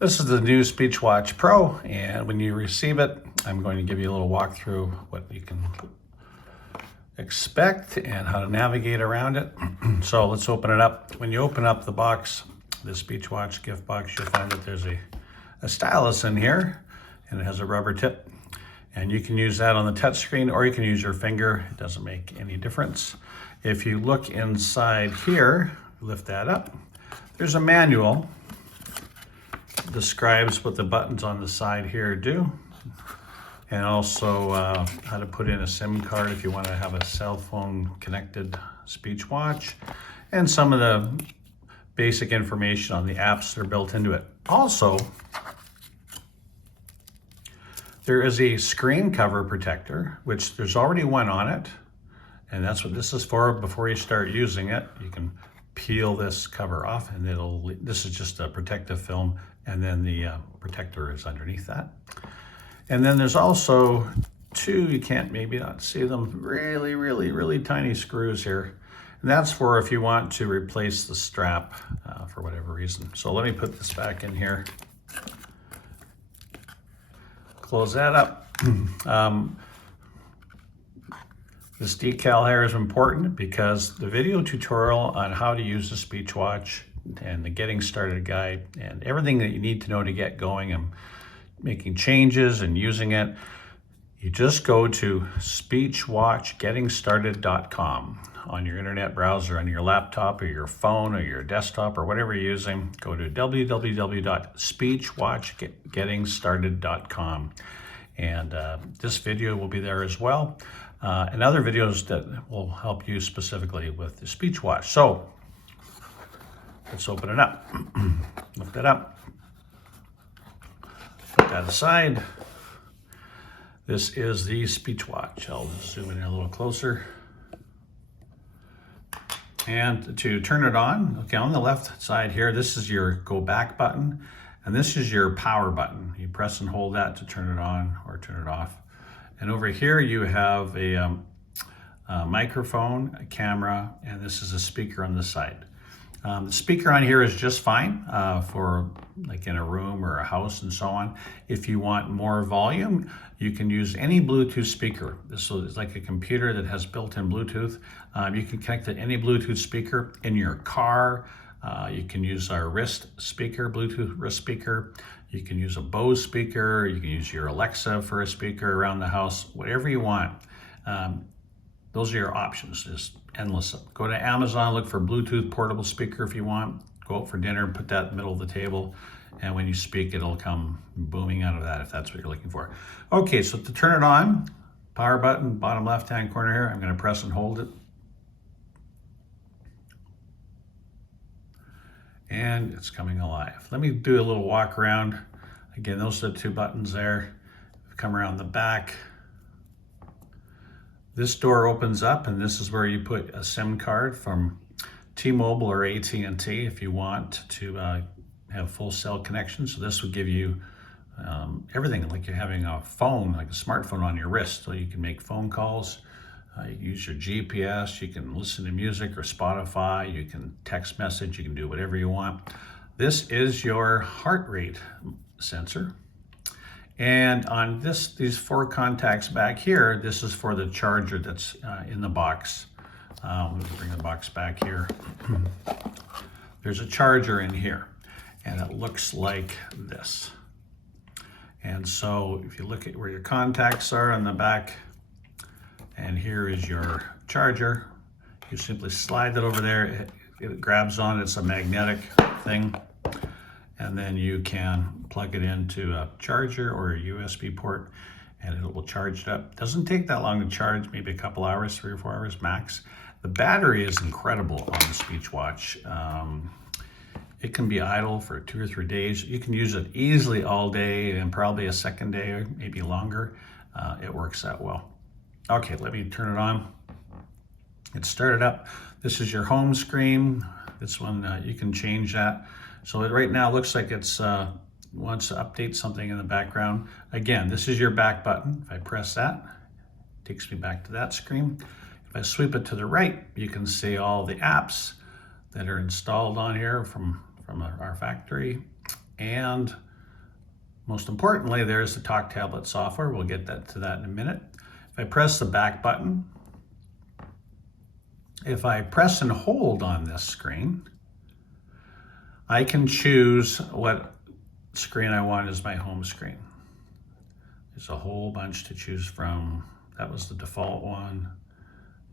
This is the new SpeechWatch Pro, and when you receive it, I'm going to give you a little walkthrough what you can expect and how to navigate around it. So let's open it up. When you open up the box, the SpeechWatch gift box, you'll find that there's a stylus in here, and it has a rubber tip. And you can use that on the touch screen, or you can use your finger. It doesn't make any difference. If you look inside here, lift that up, there's a manual. Describes what the buttons on the side here do, and also how to put in a SIM card if you want to have a cell phone connected SpeechWatch, and some of the basic information on the apps that are built into it. Also, there is a screen cover protector, which there's already one on it, and that's what this is for. Before you start using it, you can peel this cover off, and this is just a protective film, and then the protector is underneath that. And then there's also two, you can't maybe not see them, really tiny screws here. And that's for if you want to replace the strap for whatever reason. So let me put this back in here. Close that up. This decal here is important because the video tutorial on how to use the SpeechWatch and the getting started guide and everything that you need to know to get going and making changes and using it, you just go to SpeechWatchGettingStarted.com on your internet browser, on your laptop or your phone or your desktop or whatever you're using. Go to www.SpeechWatchGettingStarted.com, and this video will be there as well. And other videos that will help you specifically with the SpeechWatch. So let's open it up. Lift it up. Put that aside. This is the SpeechWatch. I'll just zoom in a little closer. And to turn it on, okay, on the left side here, this is your go back button, and this is your power button. You press and hold that to turn it on or turn it off. And over here you have a microphone, a camera, and this is a speaker on the side. The speaker on here is just fine for like in a room or a house and so on. If you want more volume, you can use any Bluetooth speaker. This is like a computer that has built-in Bluetooth. You can connect to any Bluetooth speaker in your car. You can use our wrist speaker, Bluetooth wrist speaker. You can use a Bose speaker. You can use your Alexa for a speaker around the house, whatever you want. Those are your options, just endless. Go to Amazon, look for Bluetooth portable speaker if you want. Go out for dinner, put that in the middle of the table, and when you speak, it'll come booming out of that if that's what you're looking for. Okay, so to turn it on, power button, bottom left-hand corner here, I'm gonna press and hold it. And it's coming alive. Let me do a little walk around. Again, those are the two buttons there. Come around the back. This door opens up, and this is where you put a SIM card from T-Mobile or AT&T if you want to have full cell connection. So this would give you everything, like you're having a phone, like a smartphone on your wrist. So you can make phone calls, you can use your GPS, you can listen to music or Spotify, you can text message, you can do whatever you want. This is your heart rate sensor. And on these four contacts back here, this is for the charger that's in the box. Let me bring the box back here. There's a charger in here, and it looks like this. And so if you look at where your contacts are on the back, and here is your charger, you simply slide that over there. It grabs on, it's a magnetic thing. And then you can plug it into a charger or a USB port, and it will charge it up. Doesn't take that long to charge, maybe a couple hours, 3 or 4 hours max. The battery is incredible on the SpeechWatch. It can be idle for 2 or 3 days. You can use it easily all day and probably a second day or maybe longer. It works that well. Okay, let me turn it on. It's started up. This is your home screen. This one, you can change that. So it right now looks like it's wants to update something in the background. Again, this is your back button. If I press that, it takes me back to that screen. If I sweep it to the right, you can see all the apps that are installed on here from our factory. And most importantly, there's the Talk Tablet software. We'll get to that in a minute. If I press the back button, if I press and hold on this screen, I can choose what screen I want as my home screen. There's a whole bunch to choose from. That was the default one.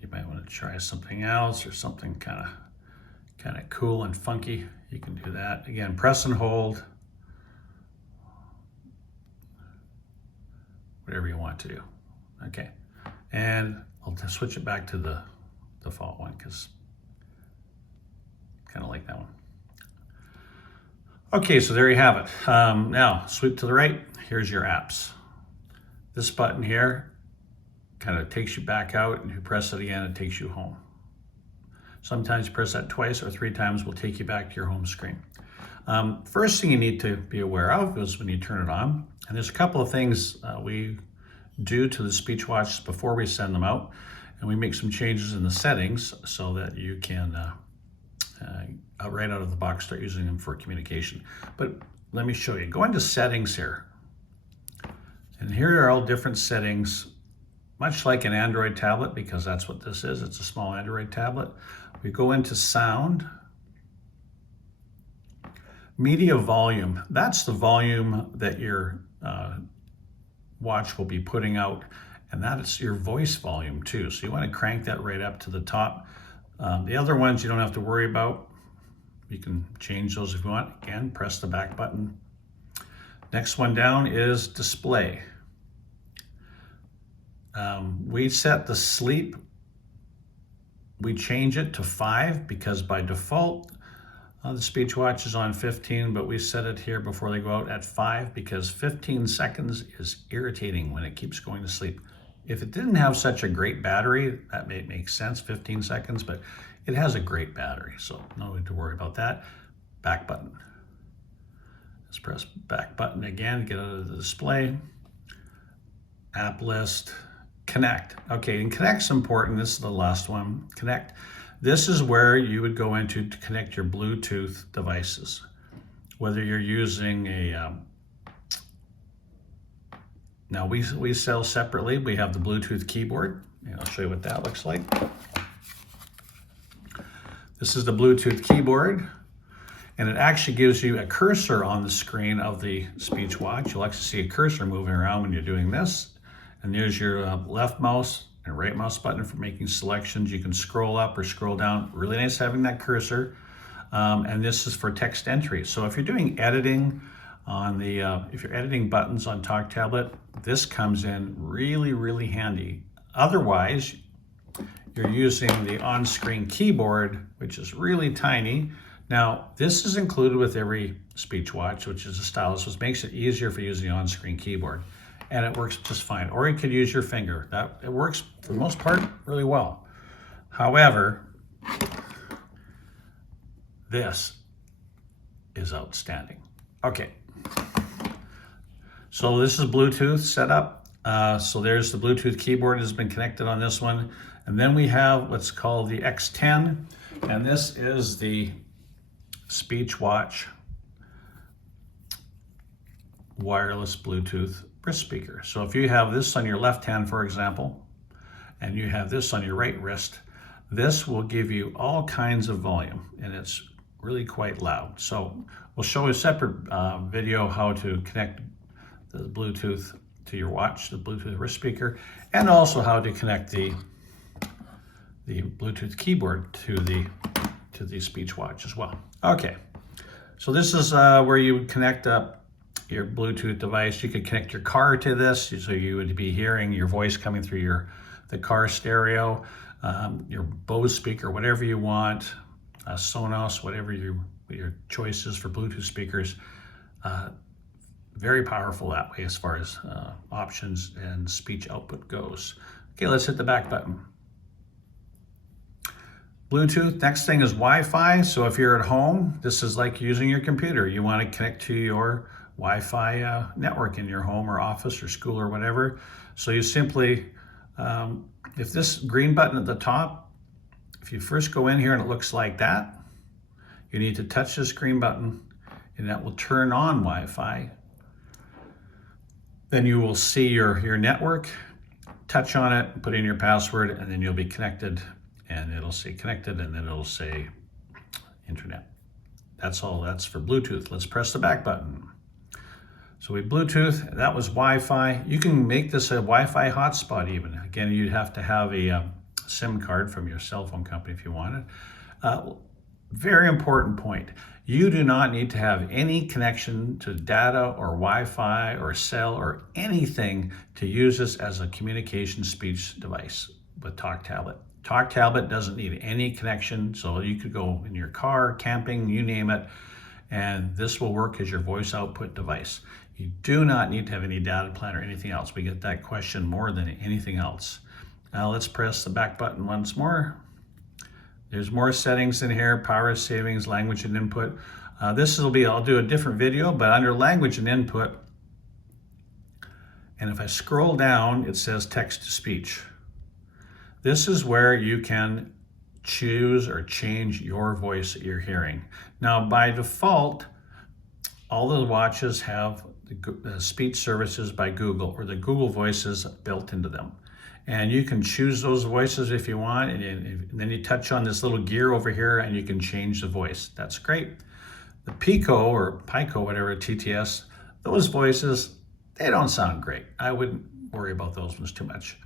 You might want to try something else or something kind of cool and funky. You can do that. Again, press and hold. Whatever you want to do. Okay. And I'll switch it back to the default one because I kind of like that one. Okay, so there you have it. Now, sweep to the right. Here's your apps. This button here kind of takes you back out, and if you press it again, it takes you home. Sometimes you press that twice or 3 times will take you back to your home screen. First thing you need to be aware of is when you turn it on, and there's a couple of things we do to the SpeechWatch before we send them out, and we make some changes in the settings so that you can right out of the box start using them for communication. But let me show you. Go into settings here, and here are all different settings, much like an Android tablet, because that's what this is. It's a small Android tablet. We go into sound, media volume. That's the volume that your watch will be putting out, and that's your voice volume too. So you want to crank that right up to the top. The other ones you don't have to worry about. You can change those if you want. Again, press the back button. Next one down is display. We set the sleep, we change it to 5 because by default the SpeechWatch is on 15, but we set it here before they go out at 5 because 15 seconds is irritating when it keeps going to sleep. If it didn't have such a great battery, that may make sense, 15 seconds, but it has a great battery, so no need to worry about that. Back button. Let's press back button again, get out of the display. App list, connect. Okay, and connect's important. This is the last one, connect. This is where you would go into to connect your Bluetooth devices. Whether you're using a, now we sell separately. We have the Bluetooth keyboard, and I'll show you what that looks like. This is the Bluetooth keyboard, and it actually gives you a cursor on the screen of the SpeechWatch. You'll actually see a cursor moving around when you're doing this. And there's your left mouse and right mouse button for making selections. You can scroll up or scroll down. Really nice having that cursor. And this is for text entry. So if you're doing editing on the, if you're editing buttons on Talk Tablet, this comes in really, really handy. Otherwise, you're using the on-screen keyboard, which is really tiny. Now, this is included with every SpeechWatch, which is a stylus, which makes it easier for using the on-screen keyboard. And it works just fine. Or you could use your finger. It works, for the most part, really well. However, this is outstanding. Okay. So this is Bluetooth set up. So there's the Bluetooth keyboard has been connected on this one. And then we have what's called the X10. And this is the SpeechWatch wireless Bluetooth wrist speaker. So if you have this on your left hand, for example, and you have this on your right wrist, this will give you all kinds of volume, and it's really quite loud. So we'll show a separate video how to connect the Bluetooth to your watch, the Bluetooth wrist speaker, and also how to connect the Bluetooth keyboard to the SpeechWatch as well. Okay, so this is where you would connect up your Bluetooth device. You could connect your car to this, so you would be hearing your voice coming through the car stereo, your Bose speaker, whatever you want, Sonos, whatever your choice is for Bluetooth speakers. Very powerful that way as far as options and speech output goes. Okay, let's hit the back button. Bluetooth, next thing is Wi-Fi. So if you're at home, this is like using your computer. You want to connect to your Wi-Fi network in your home or office or school or whatever. So you simply, if this green button at the top, if you first go in here and it looks like that, you need to touch this green button and that will turn on Wi-Fi. Then you will see your network, touch on it, put in your password, and then you'll be connected, and it'll say connected, and then it'll say internet. That's all. That's for Bluetooth. Let's press the back button. So we Bluetooth, that was Wi-Fi. You can make this a Wi-Fi hotspot even. Again, you'd have to have a SIM card from your cell phone company if you wanted. Very important point. You do not need to have any connection to data or Wi-Fi or cell or anything to use this as a communication speech device with Talk Tablet. Talk Tablet doesn't need any connection, so you could go in your car, camping, you name it, and this will work as your voice output device. You do not need to have any data plan or anything else. We get that question more than anything else. Now let's press the back button once more. There's more settings in here, power savings, language and input. I'll do a different video, but under language and input, and if I scroll down, it says text to speech. This is where you can choose or change your voice that you're hearing. Now, by default, all the watches have the speech services by Google or the Google voices built into them. And you can choose those voices if you want, and then you touch on this little gear over here and you can change the voice. That's great. The Pico or Pico, whatever, TTS, those voices, they don't sound great. I wouldn't worry about those ones too much.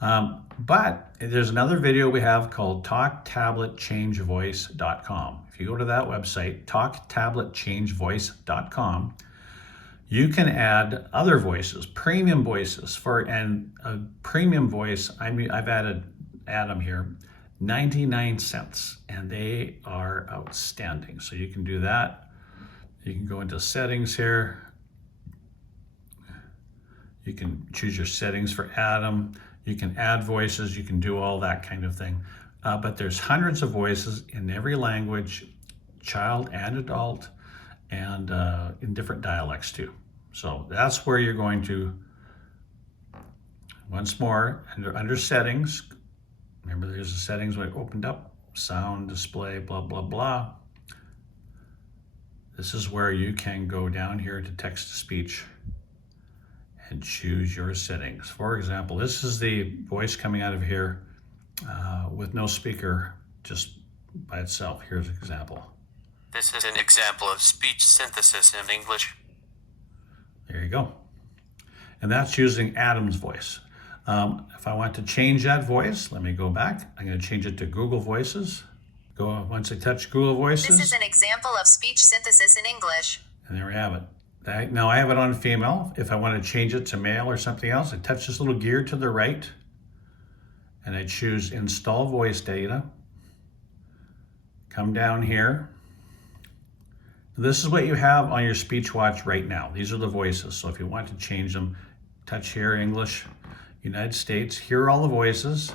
But there's another video we have called TalkTabletChangeVoice.com. If you go to that website, TalkTabletChangeVoice.com, you can add other voices, premium voices. And a premium voice, I've added Adam here, 99 cents, and they are outstanding. So you can do that. You can go into settings here. You can choose your settings for Adam. You can add voices, you can do all that kind of thing. But there's hundreds of voices in every language, child and adult, and in different dialects too. So that's where you're going to, once more, under settings, remember there's the settings when it opened up, sound, display, blah, blah, blah. This is where you can go down here to text to speech and choose your settings. For example, this is the voice coming out of here with no speaker, just by itself. Here's an example. This is an example of speech synthesis in English. There you go. And that's using Adam's voice. If I want to change that voice, let me go back. I'm going to change it to Google Voices. Once I touch Google Voices. This is an example of speech synthesis in English. And there we have it. Now I have it on female. If I want to change it to male or something else, I touch this little gear to the right and I choose Install Voice Data. Come down here. This is what you have on your SpeechWatch right now. These are the voices. So if you want to change them, touch here, English, United States. Here are all the voices.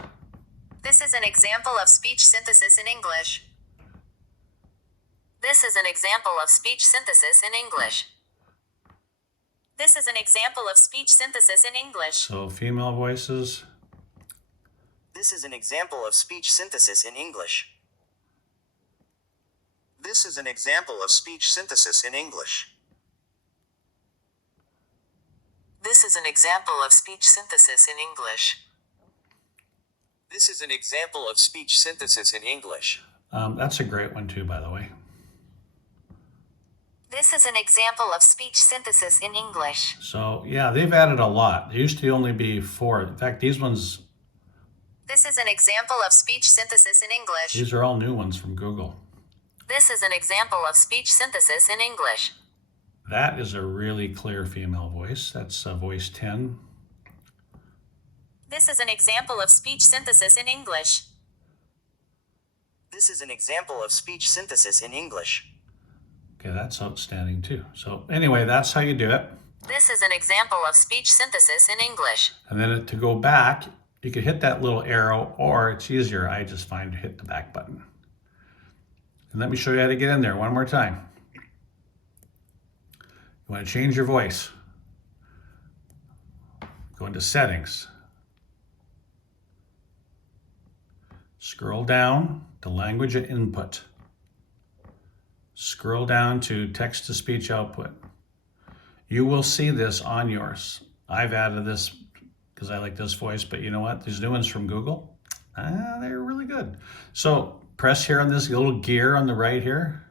This is an example of speech synthesis in English. This is an example of speech synthesis in English. This is an example of speech synthesis in English. So female voices. This is an example of speech synthesis in English. This is an example of speech synthesis in English. This is an example of speech synthesis in English. This is an example of speech synthesis in English. That's a great one too, by the way. This is an example of speech synthesis in English. So yeah, they've added a lot. There used to only be 4. In fact, these ones. This is an example of speech synthesis in English. These are all new ones from Google. This is an example of speech synthesis in English. That is a really clear female voice. That's voice 10. This is an example of speech synthesis in English. This is an example of speech synthesis in English. Okay, that's outstanding too. So anyway, that's how you do it. This is an example of speech synthesis in English. And then to go back, you could hit that little arrow, or it's easier, I just find, to hit the back button. And let me show you how to get in there one more time. You want to change your voice. Go into settings. Scroll down to language and input. Scroll down to text to speech output. You will see this on your I've added this because I like this voice, but you know what? These new ones from Google, they're really good. So press here on this little gear on the right here.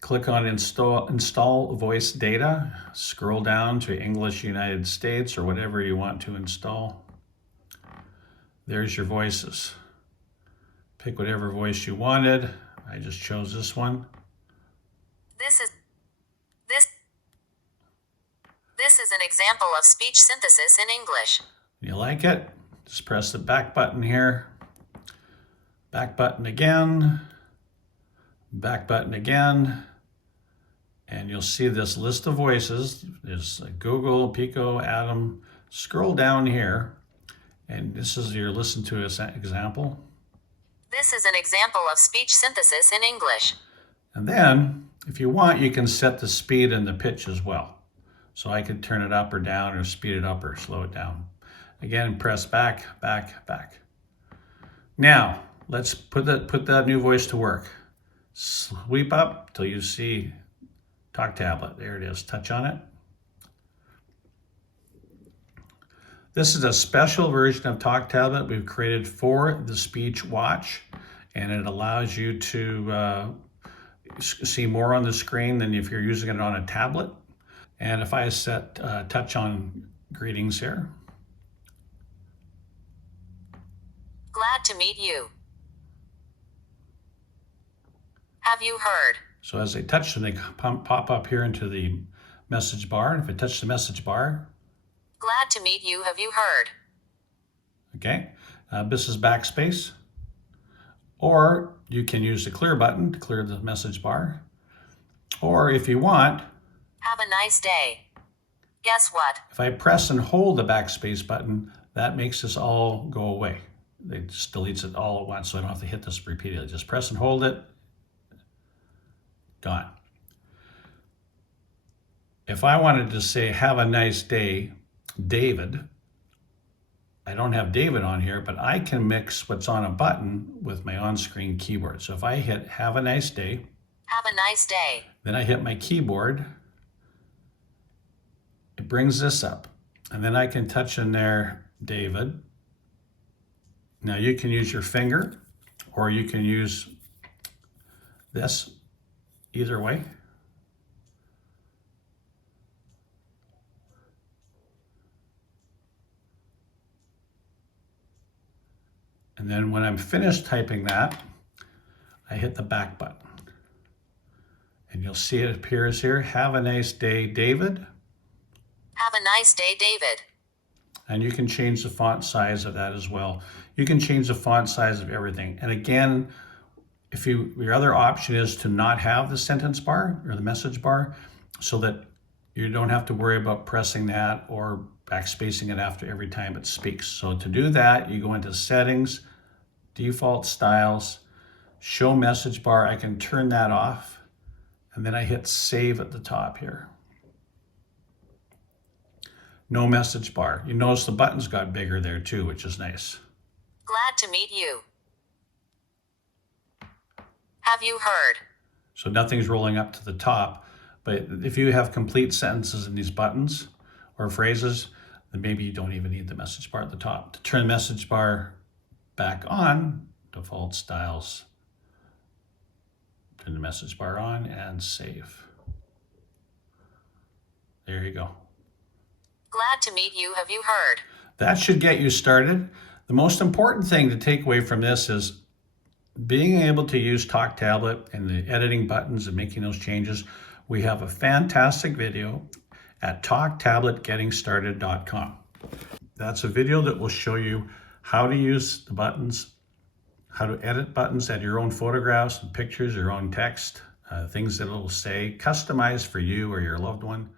Click on install voice data. Scroll down to English United States or whatever you want to install. There's your voices. Pick whatever voice you wanted. I just chose this one. This is an example of speech synthesis in English. You like it? Just press the back button here. Back button again. Back button again. And you'll see this list of voices. There's Google, Pico, Adam. Scroll down here. And this is your listen to example. This is an example of speech synthesis in English. And then, if you want, you can set the speed and the pitch as well. So I could turn it up or down or speed it up or slow it down. Again, press back, back, back. Now, let's put that new voice to work. Sweep up till you see Talk Tablet. There it is. Touch on it. This is a special version of Talk Tablet we've created for the SpeechWatch, and it allows you to see more on the screen than if you're using it on a tablet. And if I set touch on greetings here. Glad to meet you. Have you heard? So as they touch them, they pop up here into the message bar. And if I touch the message bar. Glad to meet you. Have you heard? Okay, this is backspace. Or you can use the clear button to clear the message bar. Or if you want, have a nice day. Guess what? If I press and hold the backspace button, that makes this all go away. It just deletes it all at once, so I don't have to hit this repeatedly. Just press and hold it. Gone. If I wanted to say, have a nice day, David, I don't have David on here, but I can mix what's on a button with my on-screen keyboard. So if I hit have a nice day. Have a nice day. Then I hit my keyboard. It brings this up. And then I can touch in there, David. Now you can use your finger or you can use this, either way. And then when I'm finished typing that, I hit the back button. And you'll see it appears here. Have a nice day, David. Have a nice day, David. And you can change the font size of that as well. You can change the font size of everything. And again, if your other option is to not have the sentence bar or the message bar so that you don't have to worry about pressing that or backspacing it after every time it speaks. So to do that, you go into settings, default styles, show message bar. I can turn that off. And then I hit save at the top here. No message bar. You notice the buttons got bigger there too, which is nice. Glad to meet you. Have you heard? So nothing's rolling up to the top, but if you have complete sentences in these buttons or phrases, then maybe you don't even need the message bar at the top. To turn the message bar back on, default styles, turn the message bar on and save. There you go. Glad to meet you. Have you heard? That should get you started. The most important thing to take away from this is being able to use Talk Tablet and the editing buttons and making those changes. We have a fantastic video at talktabletgettingstarted.com. That's a video that will show you how to use the buttons, how to edit buttons, add your own photographs and pictures, your own text, things that it'll say, customized for you or your loved one.